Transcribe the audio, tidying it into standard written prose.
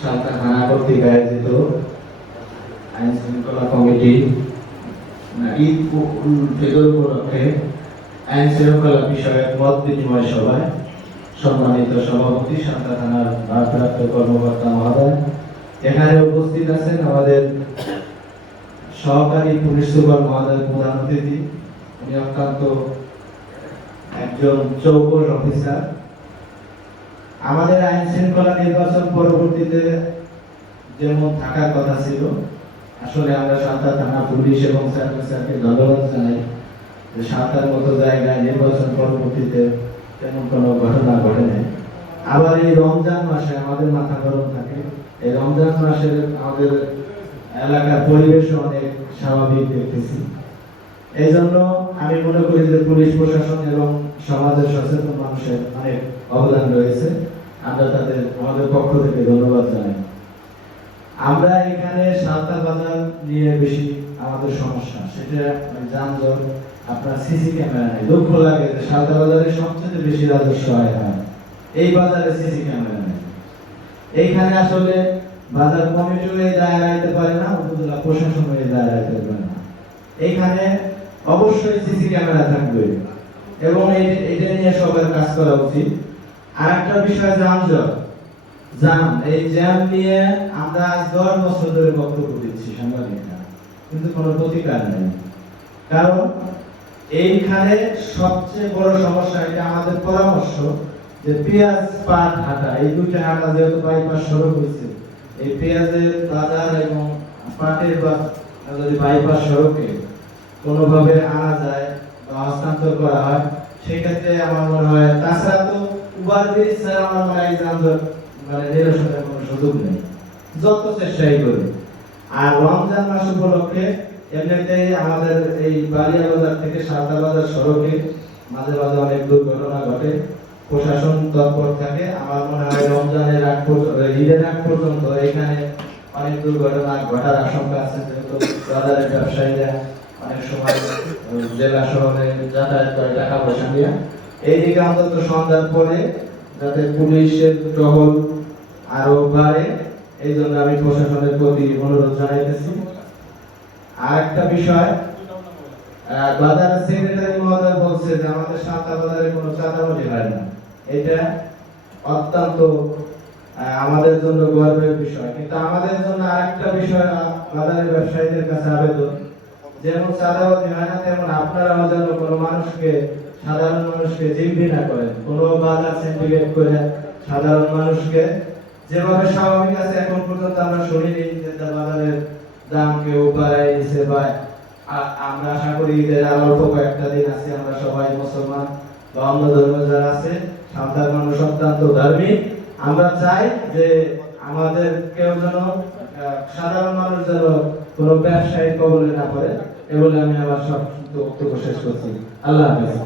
সালতা থানা কর্তৃক আয়োজিত আইন শৃঙ্খলা কমিটি ঈদ উল ফিতর উপলক্ষে আইন শৃঙ্খলা বিষয়ক মত বিনিময় সভায় সম্মানিত সভাপতি সালতা থানার ভারপ্রাপ্ত কর্মকর্তা মহোদয়, এখানে উপস্থিত আছেন আমাদের সহকারী পুলিশ সুপার মহোদয়, প্রধান অতিথি, উনি অত্যন্ত একজন চৌকস অফিসার। আমাদের আইন শৃঙ্খলা নির্বাচন পরবর্তীতে যেমন থাকার কথা ছিল, আসলে আমরা সালতা থানা পুলিশ এবং স্যারকে ধন্যবাদ জানাই যে সালতার মতো জায়গায় নির্বাচন পরবর্তীতে তেমন কোনো ঘটনা ঘটে নাই। আবার এই রমজান মাসে আমাদের মাথা গরম থাকে। এই রমজান মাসে আমাদের এলাকার পরিবেশ অনেক স্বাভাবিক দেখতেছি। এই জন্য আমি মনে করি যে পুলিশ প্রশাসন এবং সমাজের সচেতন মানুষের অনেক অবদান রয়েছে। আমরা তাদের আমাদের পক্ষ থেকে ধন্যবাদ জানাই। আমরা এখানে সালতা বাজার নিয়ে বেশি আমাদের সমস্যা, সেটা যানজট, আপনার সিসি ক্যামেরা নেই। দুঃখ লাগে যে সালতা বাজারে সবচেয়ে বেশি রাজস্ব আয় হয়, এই বাজারে সিসি ক্যামেরা নেই। এইখানে আসলে বাজার কমিটিও এই দায় রাখতে পারে না, উপজেলা প্রশাসনও এই দায় রাখতে পারে না। এইখানে অবশ্যই সিসি ক্যামেরা থাকবে এবং এটা নিয়ে সবার কাজ করা উচিত। আর একটা বিষয় যানজট, এই জ্যাম নিয়ে আমরা 10 বছর ধরে বক্তব্য দিচ্ছি সাংবাদিকরা, কিন্তু কোনো প্রতিকার নেই। কারণ এইখানে সবচেয়ে বড় সমস্যা, এটা আমাদের পরামর্শ যে পেঁয়াজ পাট হাটা, এই দুইটা হাটা যেহেতু বাইপাস সড়ক হয়েছে, এই পেঁয়াজের বাজার এবং পাটের যদি বাইপাস সড়কে কোনোভাবে আনা যায় বা হস্তান্তর করা হয়, সেক্ষেত্রে আমার মনে হয়, তাছাড়া তো উবার ব্রিজ ছাড়া আমার মনে হয় যানজট নিরসনের কোনো সুযোগ নেই, যত চেষ্টাই করি। আর রমজান মাস উপলক্ষে এমনিতেই আমাদের এই বালিয়া বাজার থেকে সালতা বাজার সড়কে মাঝে মাঝে অনেক দুর্ঘটনা ঘটে, প্রশাসন তৎপর থাকে। আমার মনে হয় রমজানের আগ পর্যন্ত, ঈদের আগ পর্যন্ত এখানে অনেক দুর্ঘটনা ঘটার আশঙ্কা আছে, যেহেতু বাজারের ব্যবসায়ীরা অনেক সময় জেলা শহরে যাতায়াত করে টাকা পয়সা নিয়ে। এইদিকে অন্তত সন্ধ্যার পরে যাতে পুলিশের টহল আরো বাড়ে, এই জন্য আমি প্রশাসনের প্রতি অনুরোধ জানাইতেছি। আর একটা বিষয়, বাজারের সেক্রেটারি মহোদয় বলছে যে আমাদের সালতা বাজারে কোনো চাঁদাবাজি হয় না। এটা অত্যন্ত আমাদের জন্য গর্বের বিষয়, কিন্তু আমাদের জন্য আরেকটা বিষয়, বাজারের ব্যবসায়ীদের কাছে আবেদন, যেমন চাঁদাবাজি হয় না, তেমন আপনারাও যেন কোনো মানুষকে, সাধারণ মানুষকে জিম্মি না করেন। কোনো বাজার সিন্ডিকেট করে সাধারণ মানুষকে, যেভাবে স্বাভাবিক আছে এখন পর্যন্ত আমরা শুনিনি যে বাজারের দাম কেউ বাড়াই দিছে, বা আমরা আশা করি ঈদের আর অল্প কয়েকটা দিন আছে, আমরা সবাই মুসলমান বা অন্য ধর্ম যারা আছে, সাঁওতাল মানুষ অত্যন্ত ধার্মিক। আমরা চাই যে আমাদের কেউ যেন, সাধারণ মানুষ যেন কোনো ব্যবসায়ী কবলে না পড়ে। এ বলে আমি আমার সব বক্তব্য শেষ করছি। আল্লাহ হাফেজ।